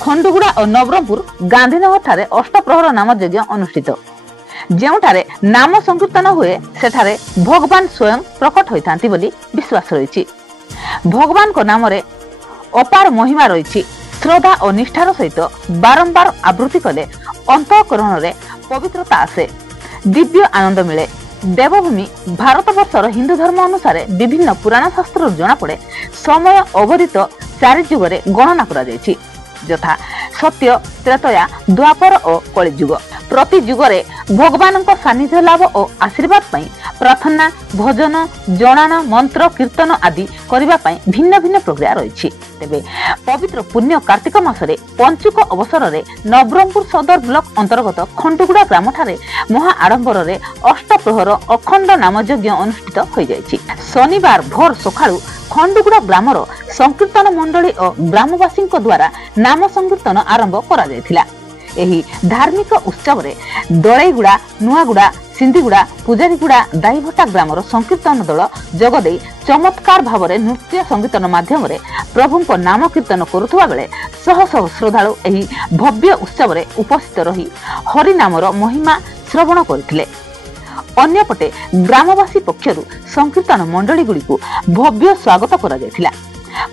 खंडुगुड़ा और नवरंगपुर गांधीनगर ठारे अष्टप्रहर नाम यज्ञ अनुष्ठित ଯେଉଁଠାରେ नाम संकीर्तन हुए सेठारे भगवान स्वयं प्रकट होइथांती बोली विश्वास रही। भगवान को नाम रे अपार महिमा रही। श्रद्धा और निष्ठार सहित बारंबार आवृत्ति कले अंतःकरण रे पवित्रता आसे, दिव्य आनंद मिले। देवभूमि भारतवर्षर हिंदू धर्म अनुसार विभिन्न पुराण शास्त्र जना पड़े समय अवधि तो 4 जुगरे गणना करा जायछि, यथा सत्य, त्रेतया, द्वापर और कलिजुग। प्रति जुगरे भगवान सानिध्य लाभ और आशीर्वाद पाई प्रार्थना, भजन, जनान, मंत्र, कीर्तन आदि करिबा पाई भिन्न भिन्न प्रक्रिया रही। तेबे पवित्र पुण्य कार्तिक मासरे पंचुक अवसर रे नवरंगपुर सदर ब्लॉक अंतर्गत खंडुगुड़ा ग्राम ठारे महा आडंबर रे अष्टप्रहर अखंड नामयज्ञ अनुष्ठित हो जायछि। शनिवार भोर सकाळु खंडुगुड़ा ग्रामर संकीर्तन मंडली और ग्रामवासी द्वारा नाम संकीर्तन आरंभ करा जायथिला। एही धार्मिक उत्सव रे दळैगुड़ा, नुआगुड़ा, सिंधीगुड़ा, पुजारीगुड़ा, दाईभटा ग्रामर संकीर्तन दल जगदे चमत्कार भाव में नृत्य संगीतन माध्यम रे प्रभु को नाम कीर्तन करुवा बेले शह शह श्रद्धालु एही भव्य उत्सव रे उपस्थित रही हरिनामर महिमा श्रवण करथिले। अन्यपटे ग्रामवासी पक्षरु संकीर्तन मंडली गुड़ी को भव्य स्वागत करा जायथिला।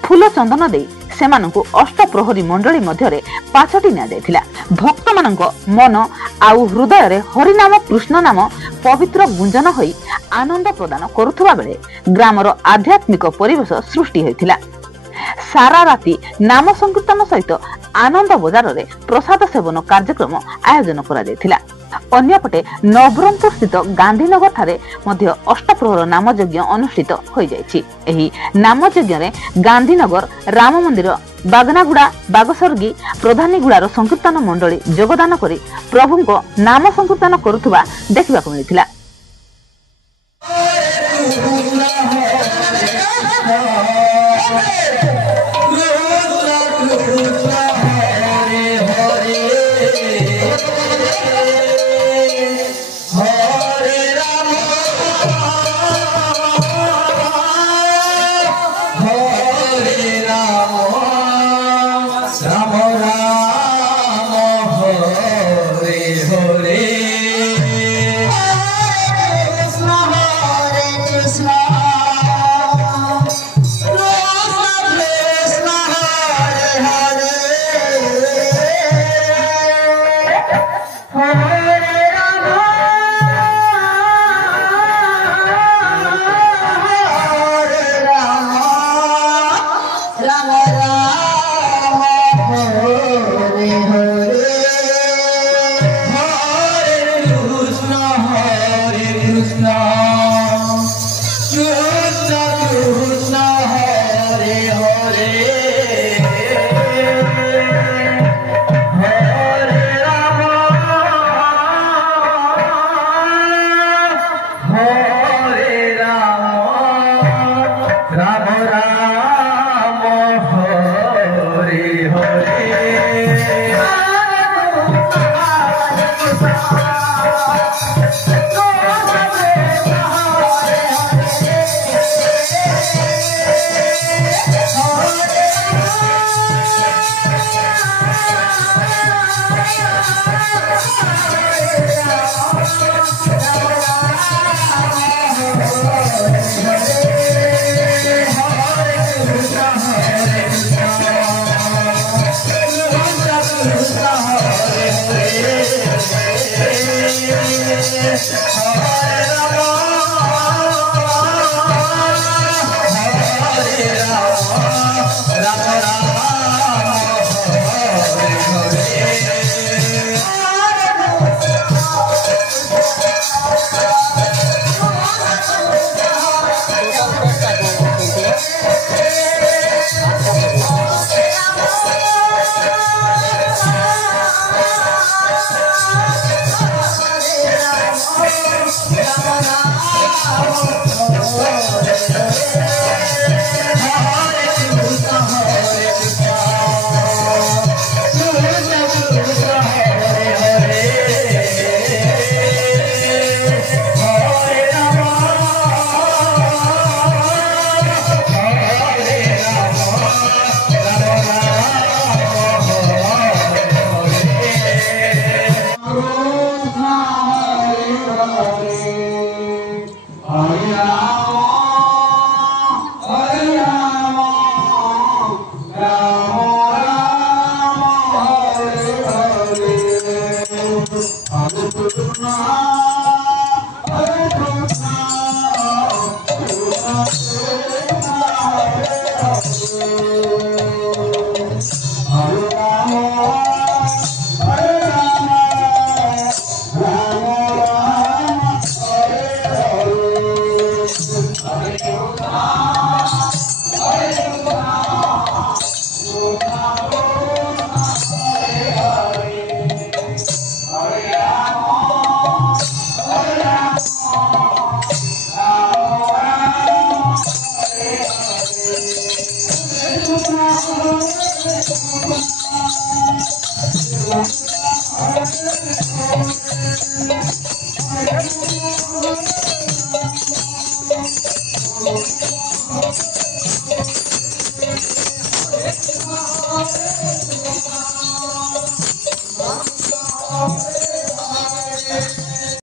फूल चंदन दे सेमानंकु अष्टप्रहरी मंडली मध्यरे पाछटी निया जायथिला। भक्त मानक मन आउ हृदय रे हरिनाम कृष्ण नाम पवित्र गुंजन होई आनंद प्रदान करुवा बेले ग्रामर आध्यात्मिक परिवेश सृष्टि होइथिला। सारा राति नाम संकीर्तन सहित आनंद बजार रे प्रसाद सेवन कार्यक्रम आयोजन करा जायथिला। अन्यपटे नवरंगपुर स्थित गांधीनगर ठारे मध्य अष्टप्रहर नामयज्ञ अनुष्ठित हो जायछि। एही नामयज्ञ रे गांधीनगर, राम मंदिर, बागनागुड़ा, बागसर्गी, प्रधानीगुड़ार संकीर्तन मंडली योगदान करी प्रभु को नाम संकीर्तन करुवा देखा मिलता।